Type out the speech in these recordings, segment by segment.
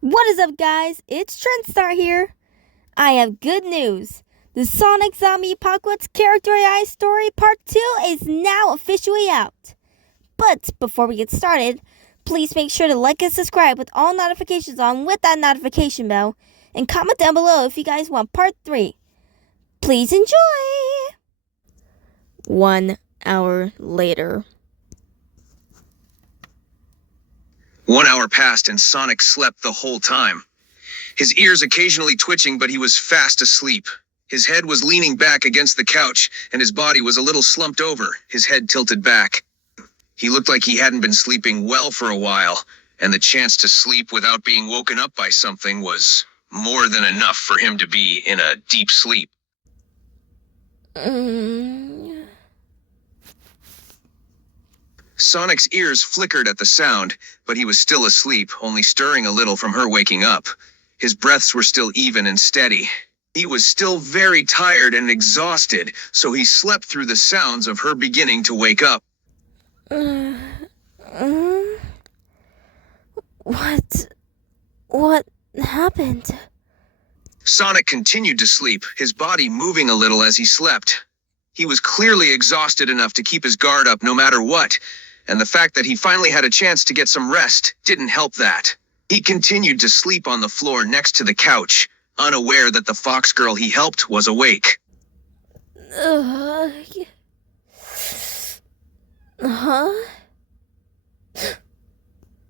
What is up, guys? It's Trendstar here. I have good news. The Sonic Zombie Apocalypse Character A.I story Part 2 is now officially out. But before we get started, please make sure to like and subscribe with all notifications on with that notification bell, and comment down below if you guys want Part 3. Please enjoy! 1 hour later. 1 hour passed and Sonic slept the whole time. His ears occasionally twitching, but he was fast asleep. His head was leaning back against the couch, and his body was a little slumped over, his head tilted back. He looked like he hadn't been sleeping well for a while, and the chance to sleep without being woken up by something was more than enough for him to be in a deep sleep. Sonic's ears flickered at the sound, but he was still asleep, only stirring a little from her waking up. His breaths were still even and steady. He was still very tired and exhausted, so he slept through the sounds of her beginning to wake up. What happened? Sonic continued to sleep, his body moving a little as he slept. He was clearly exhausted enough to keep his guard up no matter what, and the fact that he finally had a chance to get some rest didn't help that. He continued to sleep on the floor next to the couch, unaware that the fox girl he helped was awake.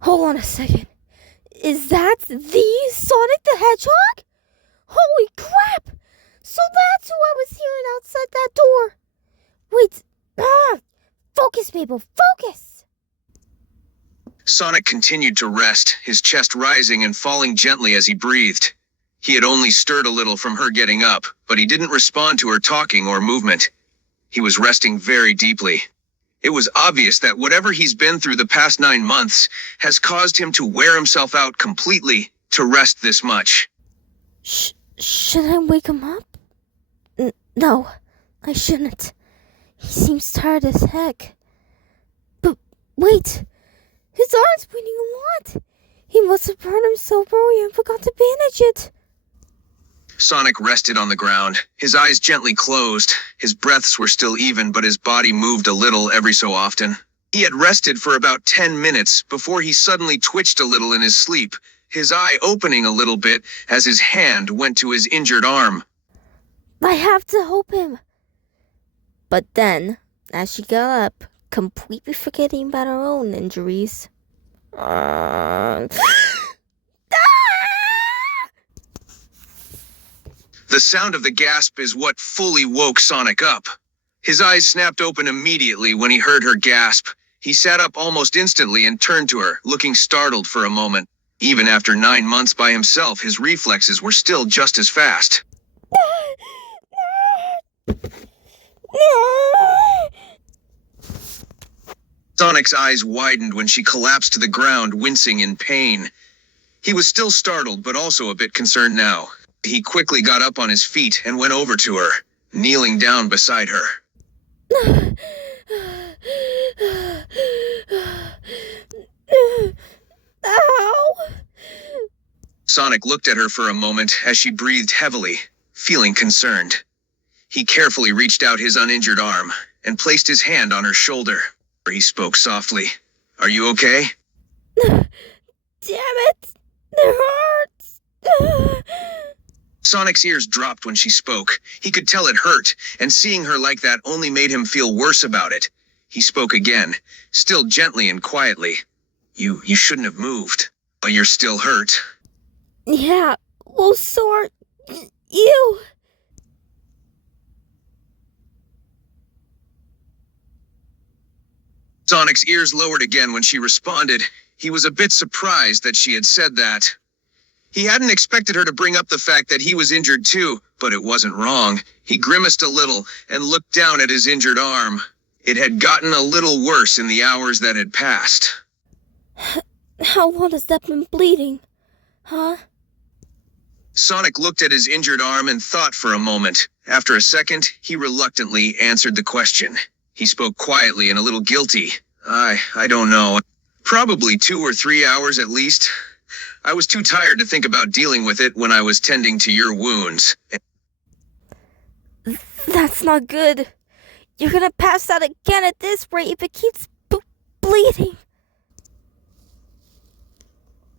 Hold on a second. Is that the Sonic the Hedgehog? Holy crap! So that's who I was hearing outside that door. Wait, focus, people, focus! Sonic continued to rest, his chest rising and falling gently as he breathed. He had only stirred a little from her getting up, but he didn't respond to her talking or movement. He was resting very deeply. It was obvious that whatever he's been through the past 9 months has caused him to wear himself out completely to rest this much. Should I wake him up? No, I shouldn't. He seems tired as heck. But wait, his arm's bleeding a lot. He must have burned himself earlier and forgot to bandage it. Sonic rested on the ground, his eyes gently closed. His breaths were still even, but his body moved a little every so often. He had rested for about 10 minutes before he suddenly twitched a little in his sleep, his eye opening a little bit as his hand went to his injured arm. I have to help him. But then, as she got up, completely forgetting about her own injuries. The sound of the gasp is what fully woke Sonic up. His eyes snapped open immediately when he heard her gasp. He sat up almost instantly and turned to her, looking startled for a moment. Even after 9 months by himself, his reflexes were still just as fast. Sonic's eyes widened when she collapsed to the ground, wincing in pain. He was still startled, but also a bit concerned now. He quickly got up on his feet and went over to her, kneeling down beside her. Ow! Sonic looked at her for a moment as she breathed heavily, feeling concerned. He carefully reached out his uninjured arm and placed his hand on her shoulder. He spoke softly. "Are you okay?" Damn it! It hurts! Sonic's ears dropped when she spoke. He could tell it hurt, and seeing her like that only made him feel worse about it. He spoke again, still gently and quietly. You shouldn't have moved, but you're still hurt." Yeah, well, so are you. Sonic's ears lowered again when she responded. He was a bit surprised that she had said that. He hadn't expected her to bring up the fact that he was injured too, but it wasn't wrong. He grimaced a little and looked down at his injured arm. It had gotten a little worse in the hours that had passed. How long has that been bleeding? Huh? Sonic looked at his injured arm and thought for a moment. After a second, he reluctantly answered the question. He spoke quietly and a little guilty. I don't know. Probably 2 or 3 hours at least. I was too tired to think about dealing with it when I was tending to your wounds. That's not good. You're gonna pass out again at this rate if it keeps bleeding.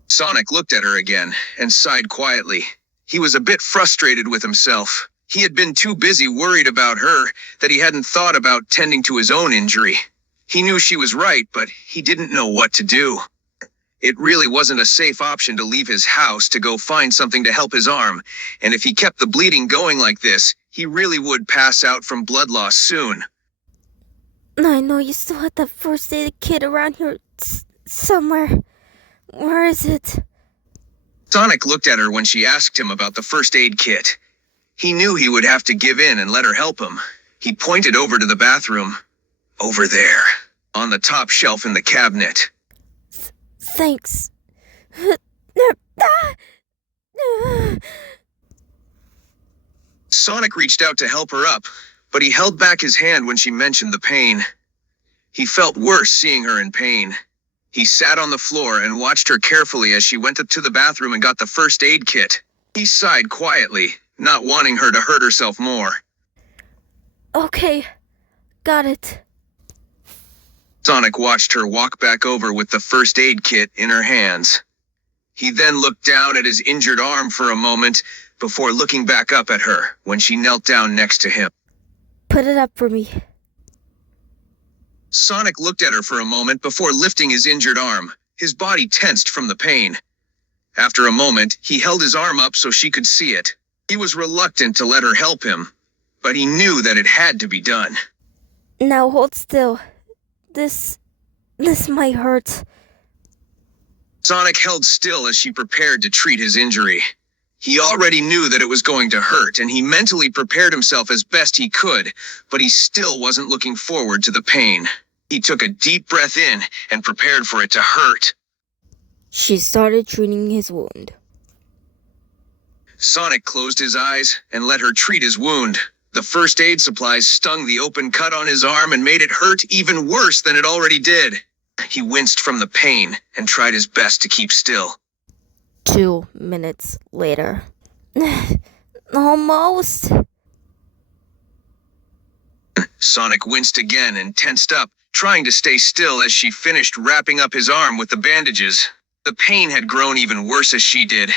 Sonic looked at her again and sighed quietly. He was a bit frustrated with himself. He had been too busy worried about her that he hadn't thought about tending to his own injury. He knew she was right, but he didn't know what to do. It really wasn't a safe option to leave his house to go find something to help his arm, and if he kept the bleeding going like this, he really would pass out from blood loss soon. I know you still had that first aid kit around here somewhere. Where is it? Sonic looked at her when she asked him about the first aid kit. He knew he would have to give in and let her help him. He pointed over to the bathroom. Over there, on the top shelf in the cabinet. Thanks. Sonic reached out to help her up, but he held back his hand when she mentioned the pain. He felt worse seeing her in pain. He sat on the floor and watched her carefully as she went up to the bathroom and got the first aid kit. He sighed quietly, not wanting her to hurt herself more. Okay, got it. Sonic watched her walk back over with the first aid kit in her hands. He then looked down at his injured arm for a moment before looking back up at her when she knelt down next to him. Put it up for me. Sonic looked at her for a moment before lifting his injured arm, his body tensed from the pain. After a moment, he held his arm up so she could see it. He was reluctant to let her help him, but he knew that it had to be done. Now hold still. This might hurt. Sonic held still as she prepared to treat his injury. He already knew that it was going to hurt, and he mentally prepared himself as best he could, but he still wasn't looking forward to the pain. He took a deep breath in and prepared for it to hurt. She started treating his wound. Sonic closed his eyes and let her treat his wound. The first aid supplies stung the open cut on his arm and made it hurt even worse than it already did. He winced from the pain and tried his best to keep still. 2 minutes later. Almost. Sonic winced again and tensed up, trying to stay still as she finished wrapping up his arm with the bandages. The pain had grown even worse as she did,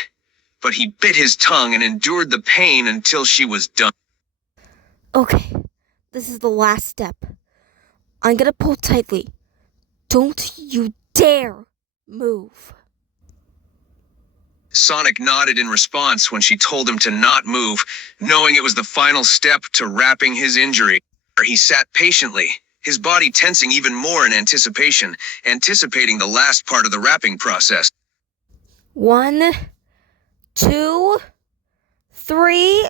but he bit his tongue and endured the pain until she was done. Okay, this is the last step. I'm gonna pull tightly. Don't you dare move. Sonic nodded in response when she told him to not move, knowing it was the final step to wrapping his injury. He sat patiently, his body tensing even more in anticipation, anticipating the last part of the wrapping process. 1, 2, 3.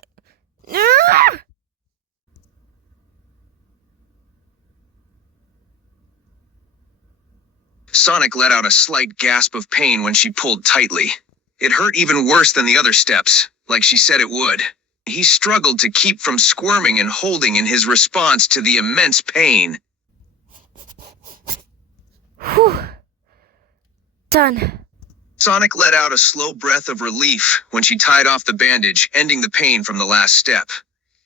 Sonic let out a slight gasp of pain when she pulled tightly. It hurt even worse than the other steps, like she said it would. He struggled to keep from squirming and holding in his response to the immense pain. Whew. Done. Sonic let out a slow breath of relief when she tied off the bandage, ending the pain from the last step.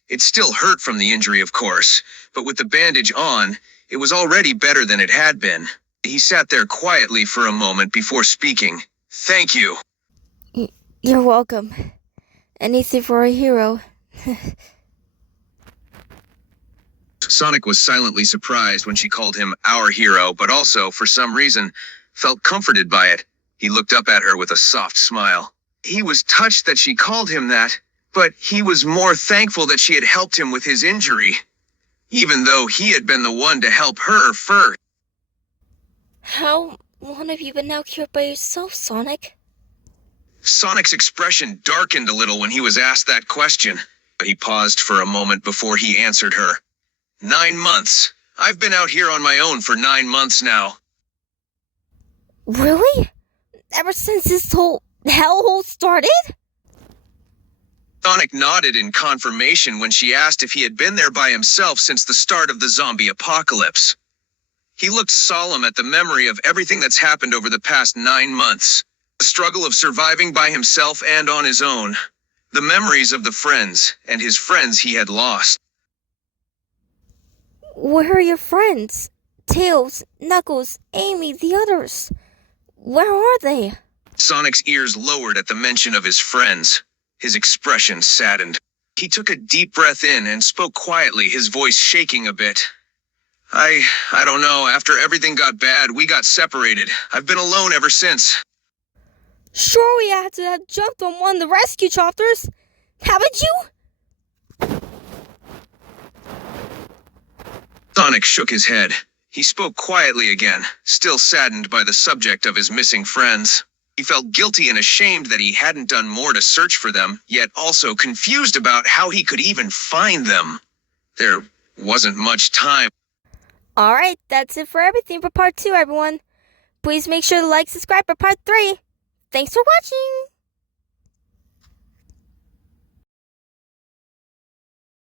It still hurt from the injury, of course, but with the bandage on, it was already better than it had been. He sat there quietly for a moment before speaking. "Thank you." You're welcome. Anything for a hero. Sonic was silently surprised when she called him our hero, but also, for some reason, felt comforted by it. He looked up at her with a soft smile. He was touched that she called him that, but he was more thankful that she had helped him with his injury, even though he had been the one to help her first. How long have you been out here by yourself, Sonic? Sonic's expression darkened a little when he was asked that question. He paused for a moment before he answered her. 9 months. I've been out here on my own for 9 months now. Really? Ever since this whole hellhole started? Sonic nodded in confirmation when she asked if he had been there by himself since the start of the zombie apocalypse. He looked solemn at the memory of everything that's happened over the past 9 months. The struggle of surviving by himself and on his own. The memories of the friends and his friends he had lost. Where are your friends? Tails, Knuckles, Amy, the others. Where are they? Sonic's ears lowered at the mention of his friends. His expression saddened. He took a deep breath in and spoke quietly, his voice shaking a bit. I don't know. After everything got bad, we got separated. I've been alone ever since. Sure, we had to have jumped on one of the rescue choppers. Haven't you? Sonic shook his head. He spoke quietly again, still saddened by the subject of his missing friends. He felt guilty and ashamed that he hadn't done more to search for them, yet also confused about how he could even find them. There wasn't much time. Alright, that's it for everything for part 2, everyone. Please make sure to like, subscribe for part 3. Thanks for watching!